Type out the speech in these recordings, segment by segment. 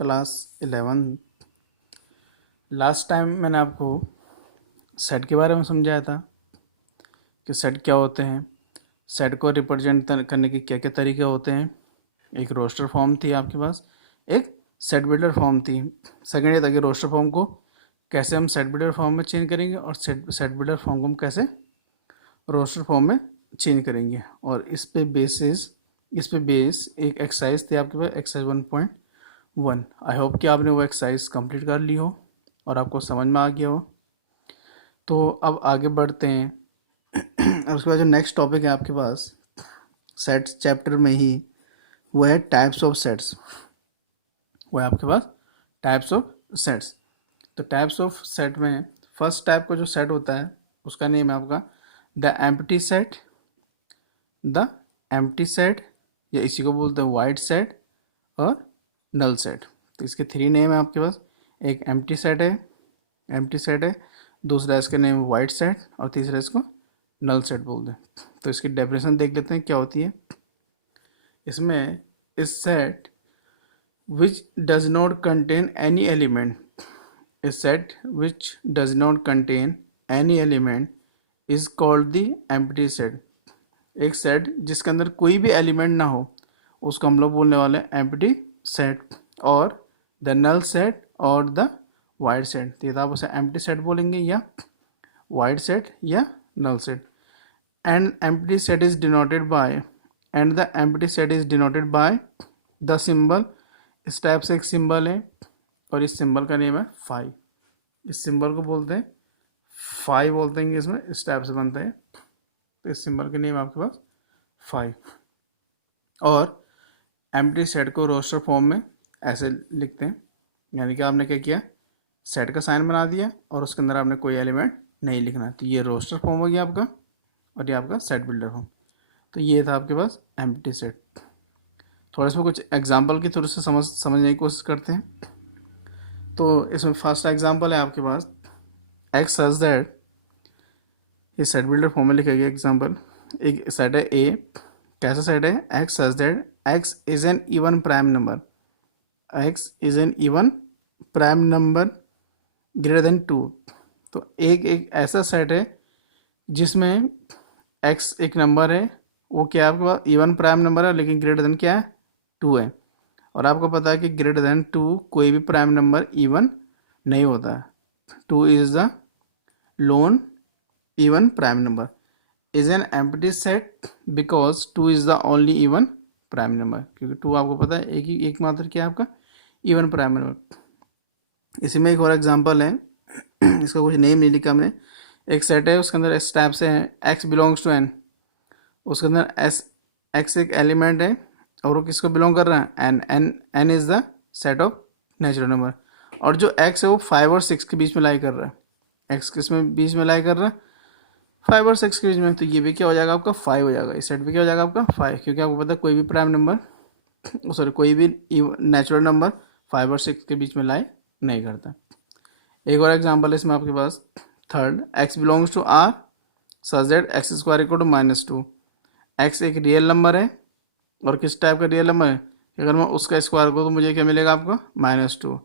Class 11। Last time मैंने आपको set के बारे में समझाया था कि सेट क्या होते हैं, सेट को रिप्रेजेंट करने के क्या क्या तरीके होते हैं। एक रोस्टर फॉर्म थी आपके पास, एक सेट बिल्डर फॉर्म थी। सेकेंड ये था कि रोस्टर फॉर्म को कैसे हम सेट बिल्डर फॉर्म में चेंज करेंगे और सेट बिल्डर फॉर्म को हम कैसे रोस्टर फॉर्म में चेंज करेंगे। और इस पे बेस एक एक्सरसाइज थी आपके पास, एक्सरसाइज 1.1। आई होप कि आपने वो एक्सरसाइज कंप्लीट कर ली हो और आपको समझ में आ गया हो। तो अब आगे बढ़ते हैं। और उसके बाद जो नेक्स्ट टॉपिक है आपके पास सेट्स चैप्टर में ही, वो है टाइप्स ऑफ सेट्स। वो है आपके पास टाइप्स ऑफ सेट्स। तो टाइप्स ऑफ सेट में फर्स्ट टाइप का जो सेट होता है उसका नेम है आपका the empty set, the empty set, या इसी को बोलते हैं वाइड सेट और नल सेट। तो इसके थ्री नेम है आपके पास, एक एम्प्टी सेट है, दूसरा इसका नेम वाइड सेट और तीसरा इसको नल सेट बोलते हैं। तो इसकी डेफिनेशन देख लेते हैं क्या होती है। इसमें इस set which does not contain any element, इस set which does not contain any element is called the empty set. एक सेट जिसके अंदर कोई भी एलिमेंट ना हो उसको हम लोग बोलने वाले हैं एम्प्टी सेट। और द नल सेट और द वाइड सेट, तो आप उसे एम्प्टी सेट बोलेंगे या वाइड सेट या null set. And empty set is denoted by, and the empty set is denoted by the symbol. इस टाइप से एक सिंबल है और इस सिंबल का नेम है फाई। इस सिंबल को बोलते हैं फाई, बोलते हैं इसमें, इस टाइप से बनता है। तो इस सिंबल का नेम आपके पास फाई। और एम्प्टी सेट को रोस्टर फॉर्म में ऐसे लिखते हैं, यानी कि आपने क्या किया, सेट का साइन बना दिया और उसके अंदर आपने कोई एलिमेंट नहीं लिखना। तो ये रोस्टर फॉर्म हो गया आपका और ये आपका सेट बिल्डर फॉर्म। तो ये था आपके पास एम्प्टी सेट। थोड़ा इसमें कुछ एग्जांपल के थ्रू से समझने की कोशिश करते हैं। तो इसमें फर्स्ट एग्जांपल है आपके पास एक्स सच दैट, ये सेट बिल्डर फॉर्म में लिखा गया एग्जांपल। एक सेट है ए, कैसा सेट है, x such that x is an even prime number, x is an even prime number greater than 2। तो एक ऐसा सेट है जिसमें एक्स एक नंबर है, वो क्या है आपके पास इवन प्राइम नंबर है, लेकिन ग्रेटर देन क्या है, 2 है। और आपको पता है कि ग्रेटर देन 2 कोई भी प्राइम नंबर इवन नहीं होता है। 2 is the loan even prime number, is an empty set because 2 is the only even prime number, क्योंकि 2 आपको पता है एक मात्र क्या है आपका इवन प्राइम नंबर। इसी में एक और एग्जांपल है, इसका कुछ नेम नहीं लिखा हमने। एक सेट है, उसके अंदर इस टाइप से है x बिलोंग्स टू n, उसके अंदर x एक एलिमेंट है और वो किसको बिलोंग कर रहा है, n is the set of natural number. और जो x है वो 5 और 6 के बीच में लाई कर रहा है, x किस में बीच में लाई कर रहा है, 5 और 6 के बीच में। तो ये भी क्या हो जाएगा आपका 5 हो जाएगा, इस सेट भी क्या हो जाएगा आपका 5, क्योंकि आपको पता है कोई भी प्राइम नंबर सॉरी कोई भी नेचुरल नंबर 5 और 6 के बीच में लाई नहीं करता। एक और एग्जांपल है इसमें आपके पास third, x belongs to r such that x square equal to -2। x एक रियल नंबर है और किस टाइप का रियल नंबर है, अगर मैं उसका स्क्वायर करूँ तो मुझे क्या मिलेगा आपको -2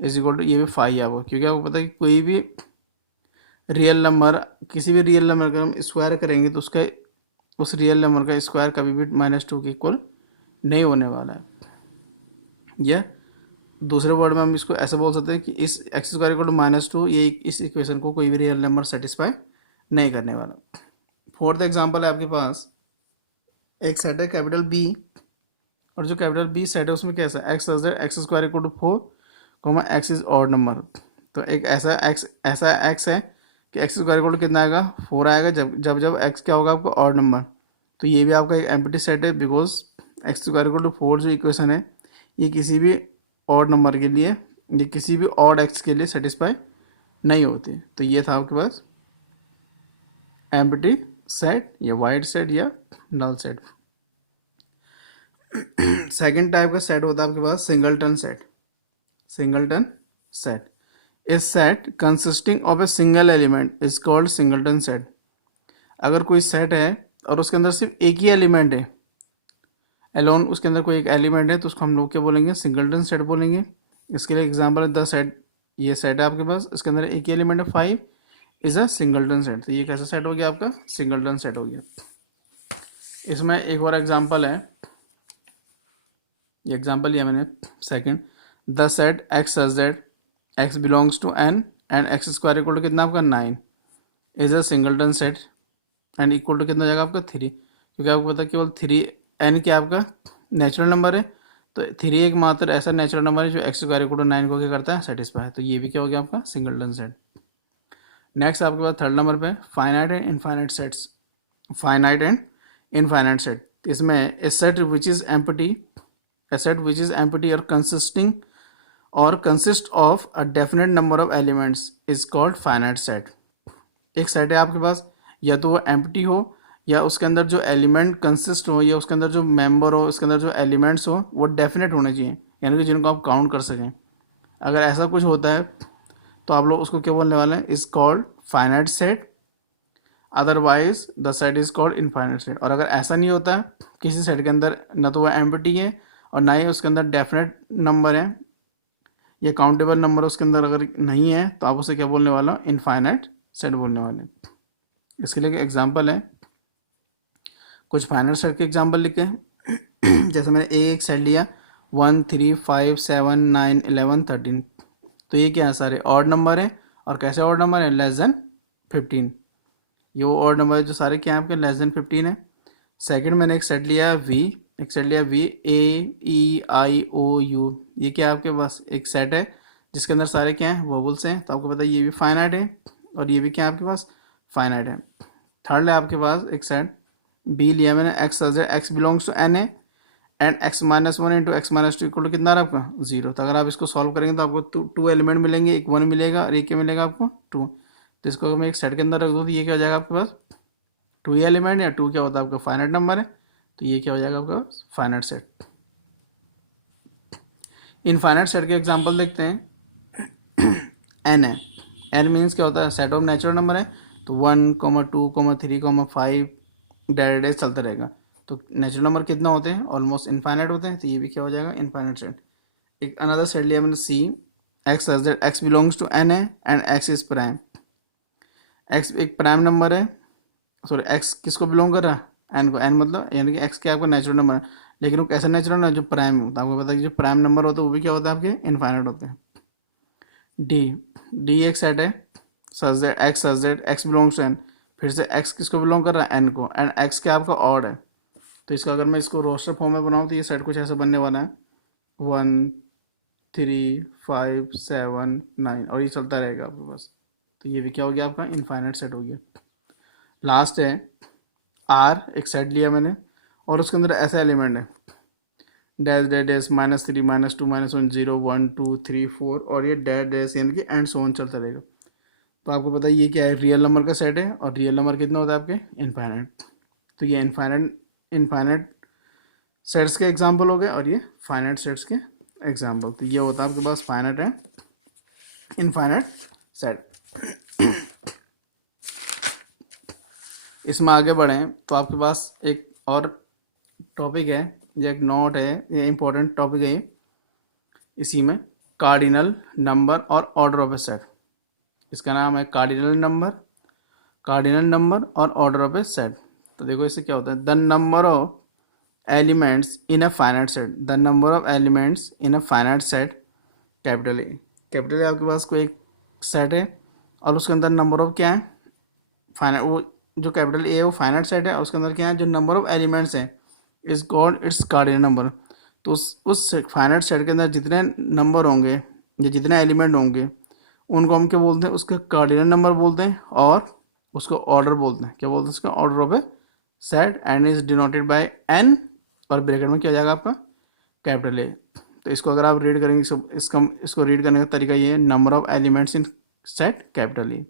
इज इक्वल टू, ये भी 5 है आपको, क्योंकि आपको पता है कि कोई भी रियल नंबर, किसी भी रियल नंबर का हम स्क्वायर करेंगे तो उसका उस रियल नंबर का स्क्वायर कभी भी -2 के इक्वल नहीं होने वाला है। या दूसरे वर्ड में हम इसको ऐसे बोल सकते हैं कि इस एक्स स्क्वायर इक्वल टू -2, ये इस इक्वेशन को कोई भी रियल नंबर सेटिस्फाई नहीं करने वाला। फोर्थ एग्जांपल है आपके पास, एक सेट है कैपिटल बी, और जो कैपिटल बी सेट है उसमें कैसा x square equal to 4, x is odd number. तो एक ऐसा एक्स है कि एक्स स्क्वायर इक्वल टू कितना आएगा 4 आएगा, जब एक्स क्या होगा आपका ऑड नंबर। तो ये भी आपका एक एम्प्टी सेट है, because x square equal to 4 जो इक्वेशन है ये किसी भी ऑड नंबर के लिए, ये किसी भी ऑड एक्स के लिए सेटिस्फाई नहीं होती। तो ये था आपके पास एम्प्टी सेट या वाइड सेट या नल सेट। सेकंड टाइप का सेट होता है आपके पास सिंगलटन सेट। सिंगलटन सेट, इस set consisting of a single element is called singleton set. अगर कोई सेट है और उसके अंदर सिर्फ एक ही एलिमेंट है, एलोन उसके अंदर कोई एक एलिमेंट है, तो उसको हम लोग क्या बोलेंगे, सिंगलटन सेट बोलेंगे। इसके लिए एग्जाम्पल द सेट, ये सेट है आपके पास, इसके अंदर एक ही एलिमेंट है 5, इज अ सिंगलटन सेट। तो ये कैसा सेट हो गया आपका? सिंगलटन सेट हो गया। इसमें एक और एग्जाम्पल है, ये एग्जाम्पल लिया मैंने second, the set x such that x belongs to N and x square equal to कितना आपका 9 is a singleton set and equal to कितना हो जाएगा आपका 3, क्योंकि आपको पता है केवल 3 एन क्या आपका नेचुरल नंबर है, तो 3 एक मात्र ऐसा नेचुरल नंबर है जो एक्स स्क्वायर इक्वल टू 9 को क्या करता है? सेटिस्फाई है। तो ये भी क्या हो गया आपका? Singleton set. नेक्स्ट आपके पास थर्ड नंबर पे finite and infinite sets, finite and infinite set. इसमें a set which is empty, a set which is empty or consist of a definite number of elements is called finite set। एक सेट है आपके पास, या तो वो empty हो या उसके अंदर जो एलिमेंट कंसिस्ट हो या उसके अंदर जो मेंबर हो, उसके अंदर जो एलिमेंट्स हो वो डेफिनेट होने चाहिए, यानी कि जिनको आप काउंट कर सकें। अगर ऐसा कुछ होता है तो आप लोग उसको क्या बोलने वाले हैं? Is called finite set, otherwise the set is called infinite set. और अगर ऐसा नहीं होता किसी सेट के अंदर, ना तो वो एम्प्टी है और ना ही उसके अंदर डेफिनेट नंबर है या काउंटेबल नंबर उसके अंदर अगर नहीं है, तो आप उसे क्या बोलने वाला? इनफाइनाइट सेट बोलने वाले। इसके लिए एग्जांपल है, कुछ फाइनाइट सेट के एग्जांपल लिखे जैसे मैंने एक सेट लिया 1 3 5 7 9 11 13, तो ये क्या है? सारे ऑड नंबर है। और कैसे ऑड नंबर है? Less than 15। ये वो ऑड नंबर है जो सारे क्या है आपके? लेस देन 15 है। सेकंड मैंने एक सेट लिया वी, एक सेट लिया V A E I O you, ये क्या है आपके पास? एक सेट है जिसके अंदर सारे क्या हैं? वोवल्स हैं। तो आपको पता है ये भी फाइनाइट है और ये भी क्या है आपके पास? फाइनाइट है। थर्ड है आपके पास एक सेट बी लिया मैंने, x x belongs to N A and x minus one into x minus two equal to कितना रहा आपका? 0। तो अगर आप इसको सॉल्व करेंगे तो आपको टू एलिमेंट मिलेंगे, एक 1 मिलेगा और एक क्या मिलेगा आपको? 2। तो इसको अगर मैं एक सेट के अंदर रख दूँ तो ये क्या हो जाएगा आपके पास? 2 एलिमेंट, या 2 क्या होता है आपका? फाइनाइट नंबर है, तो ये क्या हो जाएगा आपका? Finite set. इनफाइनाइट सेट के एग्जांपल देखते हैं। एन है, एन मीन्स क्या होता है? सेट ऑफ नेचुरल नंबर है, तो 1 2 3 5 डायरेक्ट चलता रहेगा। तो नेचुरल नंबर कितना होते हैं? ऑलमोस्ट इनफाइनाइट होते हैं, तो ये भी क्या हो जाएगा? Infinite set. एक अनदर सेट लिया मैंने see, x such that x belongs to N है and x is prime. X एक प्राइम नंबर है, सॉरी एक्स किसको बिलोंग कर रहा है? एन को। एन मतलब यानी कि एक्स क्या आपका नेचुरल नंबर है, लेकिन वो कैसा नेचुरल नंबर? जो प्राइम होता है। आपको पता है कि जो प्राइम नंबर होता है वो भी क्या होता है आपके? इनफाइनाइट होते हैं। डी, डी एक सेट है such that x belongs to N, फिर से एक्स किसको बिलोंग कर रहा है? एन को, एंड एक्स क्या आपका? ऑड है। तो इसका अगर मैं इसको रोस्टर फॉर्म में बनाऊँ तो ये सेट कुछ ऐसा बनने वाला है 1 3 5 7 9, और ये चलता रहेगा आपके पास। तो ये भी क्या हो गया आपका? इनफाइनाइट सेट हो गया। लास्ट है आर, एक सेट लिया मैंने और उसके अंदर ऐसा एलिमेंट है डैश डैश डैश -3 -2 -1 0 1 2 3 4, और ये डैश डैश यानी कि एंड सो ऑन चलता रहेगा। तो आपको पता है ये क्या है? रियल नंबर का सेट है, और रियल नंबर कितना होता है आपके? इनफाइनाइट। तो ये इनफाइनाइट सेट्स के एग्जाम्पल हो गए और ये फाइनाइट सेट्स के एग्जाम्पल। तो ये होता है आपके पास फाइनाइट है इनफाइनाइट सेट। इसमें आगे बढ़ें तो आपके पास एक और टॉपिक है, ये एक नोट है, ये इंपॉर्टेंट टॉपिक है ये। इसी में कार्डिनल नंबर और ऑर्डर ऑफ ए सेट, इसका नाम है कार्डिनल नंबर और ऑर्डर ऑफ ए सेट। तो देखो इससे क्या होता है? The number of elements in a finite set, the number of elements in a finite set capital A आपके पास कोई एक सेट है और उसके अंदर नंबर ऑफ क्या है? फाइनाइट। वो जो कैपिटल ए है वो फाइनाइट सेट है और उसके अंदर क्या है? जो नंबर ऑफ एलिमेंट्स हैं is called its cardinal number. तो उस फाइनाइट सेट के अंदर जितने नंबर होंगे या जितने एलिमेंट होंगे उनको हम क्या बोलते हैं? उसके कार्डिनल नंबर बोलते हैं, और उसको ऑर्डर बोलते हैं। क्या बोलते हैं? उसका order of a set, and is denoted by N, और ब्रैकेट में क्या हो जाएगा आपका? Capital A. तो इसको अगर आप रीड करेंगे, इसको रीड करने का तरीका ये है, number of elements in set capital A.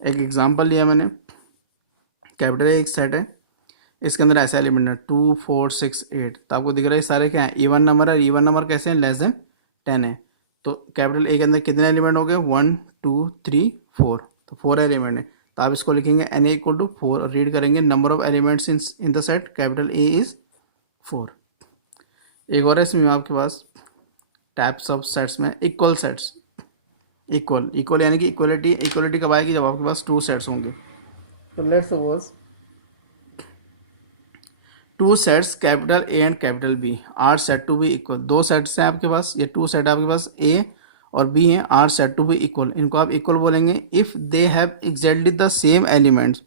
एक एग्जांपल लिया मैंने, कैपिटल ए एक सेट है, इसके अंदर ऐसे एलिमेंट है 2 4 6 8। तो आपको दिख रहा है सारे क्या है? इवन नंबर है। इवन नंबर कैसे हैं? लेस देन 10 है। तो कैपिटल ए के अंदर कितने एलिमेंट हो गए? 1 2 3 4, तो 4 एलिमेंट है। तो आप इसको लिखेंगे एन ए इक्वल टू 4 और रीड करेंगे number of elements in the set capital A is 4। एक और है इसमें आपके पास टाइप्स ऑफ सेट्स में इक्वल सेट्स, इक्वल इक्वल यानी कि इक्वलिटी, इक्वलिटी कब आएगी जब आपके पास टू सेट्स होंगे। तो let's suppose two sets capital A and capital B are set to be equal, दो सेट्स हैं आपके पास, ये टू सेट आपके पास ए और बी हैं, are set to be equal, इनको आप इक्वल बोलेंगे if they have exactly the same elements,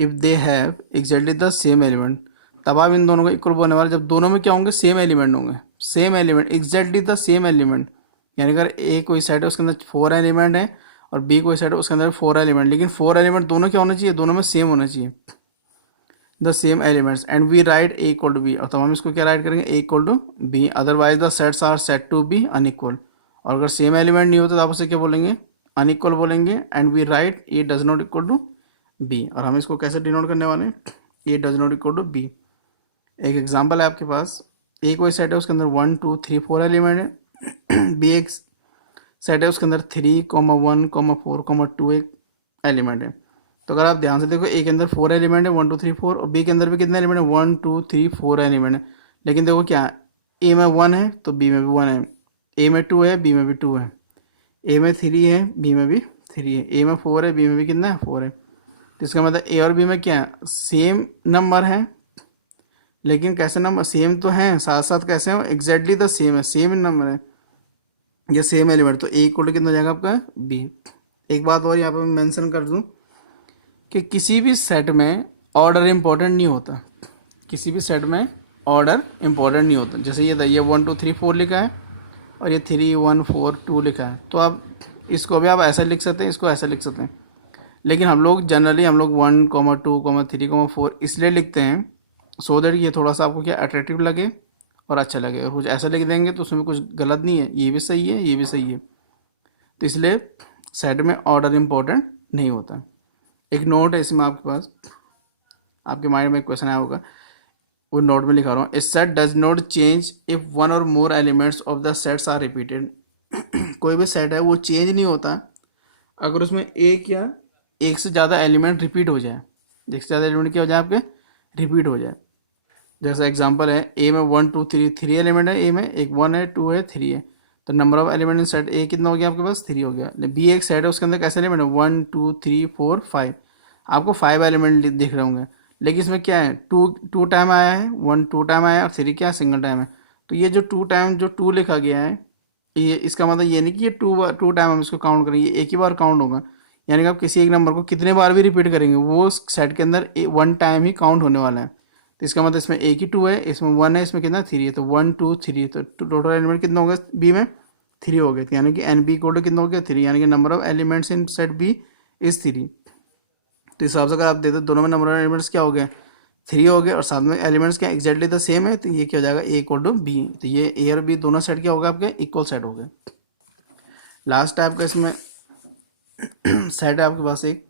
if they have exactly the same element, तब आप इन दोनों को इक्वल बोलने वाले जब दोनों में क्या होंगे, सेम एलिमेंट होंगे, same element exactly the same element, यानी अगर ए कोई सेट है उसके अंदर 4 एलिमेंट है और बी कोई सेट है उसके अंदर 4 एलिमेंट, लेकिन 4 एलिमेंट दोनों क्या होना चाहिए, दोनों में सेम होना चाहिए, the same elements, and we write A equal to B, और तब हम इसको क्या राइट करेंगे, A equal to B, otherwise the sets are set to be unequal, और अगर सेम एलिमेंट नहीं होता तो आप उसे क्या बोलेंगे, अनइक्वल बोलेंगे, and we write A does not equal to B, और हम इसको कैसे डिनोट करने वाले हैं, A does not equal to B. एक एग्जांपल है आपके पास, ए कोई सेट है उसके अंदर 1 2 3 4 एलिमेंट है, बी एक सेट है उसके अंदर 3 1 4 2 एक एलिमेंट है। तो अगर आप ध्यान से देखो ए के अंदर 4 एलिमेंट है 1 2 3 4, और बी के अंदर भी कितने एलिमेंट है 1 2 3 4 एलिमेंट है, लेकिन देखो क्या ए में 1 है तो बी में भी 1 है, ए में 2 है बी में भी 2 है, ए में 3 है बी में भी 3 है, ए में 4 है बी में भी कितना है 4 है, तो इसका मतलब ए और बी में क्या है, सेम नंबर है, लेकिन कैसे नंबर सेम तो हैं साथ साथ कैसे हो, एग्जैक्टली द सेम है, सेम नंबर है, ये सेम एलिमेंट, तो ए इक्वल टू कितना हो जाएगा आपका बी। एक बात और यहाँ पे मैं मेंशन कर दूँ कि किसी भी सेट में ऑर्डर इम्पोर्टेंट नहीं होता, किसी भी सेट में ऑर्डर इम्पोर्टेंट नहीं होता, जैसे ये 1 2 3 4 लिखा है और ये 3 1 4 2 लिखा है, तो आप इसको भी आप ऐसा लिख सकते हैं, इसको ऐसा लिख सकते हैं, लेकिन हम लोग जनरली 1 2 3 4 इसलिए लिखते हैं सो दैट ये थोड़ा सा आपको क्या अट्रैक्टिव लगे और अच्छा लगे, और कुछ ऐसा लिख देंगे तो उसमें कुछ गलत नहीं है, ये भी सही है ये भी सही है, तो इसलिए सेट में ऑर्डर इम्पोर्टेंट नहीं होता। एक नोट है इसमें आपके पास, आपके माइंड में एक क्वेश्चन आया होगा, वो नोट में लिखा रहा हूँ, a set does not change if one or more elements of the sets are repeated, कोई भी सेट है वो चेंज नहीं होता अगर उसमें एक या एक से ज़्यादा एलिमेंट रिपीट हो जाए, एक से ज़्यादा एलिमेंट क्या हो जाए आपके रिपीट हो जाए। जैसा एग्जांपल है ए में 1 2 3 3 एलिमेंट है, ए में एक 1 है 2 है 3 है, तो number of element in set ए कितना हो गया आपके पास 3 हो गया। बी एक सेट है उसके अंदर कैसे एलिमेंट है 1 2 3 4 5, आपको 5 एलिमेंट दिख रहे होंगे, लेकिन इसमें क्या है टू टाइम आया है, 1 2 टाइम आया है और 3 क्या सिंगल टाइम है, तो ये जो 2 टाइम जो 2 लिखा गया है ये इसका मतलब ये नहीं कि ये टू टाइम हम इसको काउंट करेंगे, ये एक ही बार काउंट होगा, यानी कि आप किसी एक नंबर को कितने बार भी रिपीट करेंगे वो सेट के अंदर 1 टाइम ही काउंट होने वाला है, तो इसका मतलब इसमें एक ही 2 है, इसमें 1 है, इसमें कितना 3 है, तो 1 2 3, तो टोटल एलिमेंट कितना हो गया बी में 3 हो गए, यानी कि एन बी कोड कितना हो गया 3, यानी कि number of elements in set B is 3। तो इस हिसाब से अगर आप देते दोनों में नंबर ऑफ एलिमेंट्स क्या हो गए 3 हो गए, और साथ में एलिमेंट्स क्या एग्जैक्टली द सेम है, तो ये क्या हो जाएगा ए इक्वल टू बी, तो ये ए और बी दोनों सेट क्या होगा आपके इक्वल सेट हो गए। लास्ट टाइप का इसमें सेट है आपके पास एक,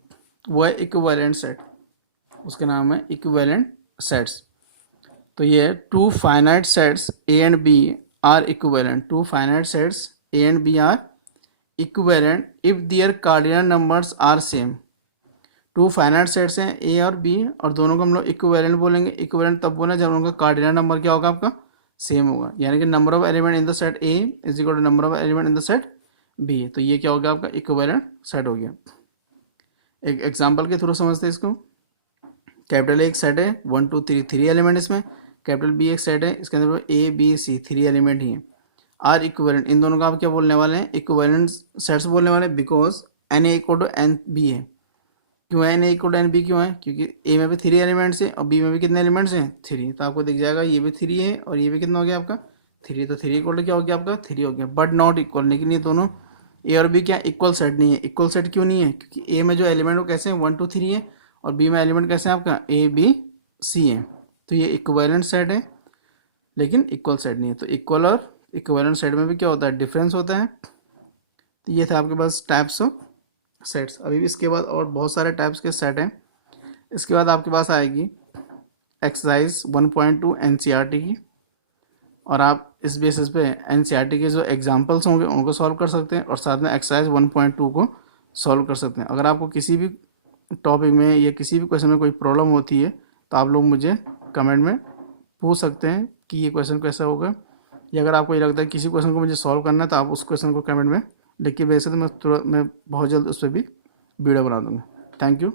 वो है इक्विवेलेंट सेट, उसका नाम है इक्विवेलेंट सेट्स। तो ये two finite sets A and B are equivalent, two finite sets A and B are equivalent if their cardinal numbers are same. Two finite sets हैं ए और बी और दोनों को हम लोग इक्विवेलेंट बोलेंगे, इक्विवेलेंट तब बोले जब उनका कार्डिनल नंबर क्या होगा आपका सेम होगा, यानी कि number of element in the set A is equal to number of element in the set B, तो ये क्या हो गया आपका इक्विवेलेंट सेट हो गया। एक एग्जांपल के थ्रू समझते हैं इसको, कैपिटल ए एक सेट है 1 2 3 3 एलिमेंट इसमें, कैपिटल बी एक सेट है इसके अंदर ए बी सी 3 एलिमेंट ही हैं, आर इक्विवेलेंट, इन दोनों का आप क्या बोलने वाले हैं इक्विवेलेंट सेट्स बोलने वाले हैं, because n A equal to n B है। क्यों है n A equal to n B क्यों है, क्योंकि ए में भी 3 एलिमेंट्स हैं और बी में भी कितने एलिमेंट्स हैं 3, तो आपको दिख जाएगा ये भी 3 है और ये भी कितना हो गया आपका 3, तो 3 इक्वल टू क्या हो गया आपका 3 हो गया, बट नॉट इक्वल, लेकिन ये दोनों ए और बी क्या इक्वल सेट नहीं है। इक्वल सेट क्यों नहीं है, क्योंकि ए में जो एलिमेंट वो कैसे हैं 1 2 3 है और बी में एलिमेंट कैसे हैं आपका ए बी सी है, तो ये इक्विवेलेंट सेट है लेकिन इक्वल सेट नहीं है। तो इक्वल और इक्विवेलेंट सेट में भी क्या होता है डिफरेंस होता है। तो ये था आपके पास टाइप्स ऑफ सेट्स। अभी भी इसके बाद और बहुत सारे टाइप्स के सेट हैं। इसके बाद आपके पास आएगी एक्सरसाइज 1.2 एनसीईआरटी की, और आप इस बेसिस पे एनसीईआरटी के जो एग्जांपल्स होंगे उनको सॉल्व कर सकते हैं और साथ में एक्सरसाइज 1.2 को सॉल्व कर सकते हैं। अगर आपको किसी भी टॉपिक में या किसी भी क्वेश्चन में कोई प्रॉब्लम होती है तो आप लोग मुझे कमेंट में पूछ सकते हैं कि ये क्वेश्चन कैसा होगा, या अगर आपको ये लगता है किसी क्वेश्चन को मुझे सॉल्व करना है तो आप उस क्वेश्चन को कमेंट में लिख के भेज सकते हैं। मैं बहुत जल्द उस पर भी वीडियो बना दूँगा। Thank you.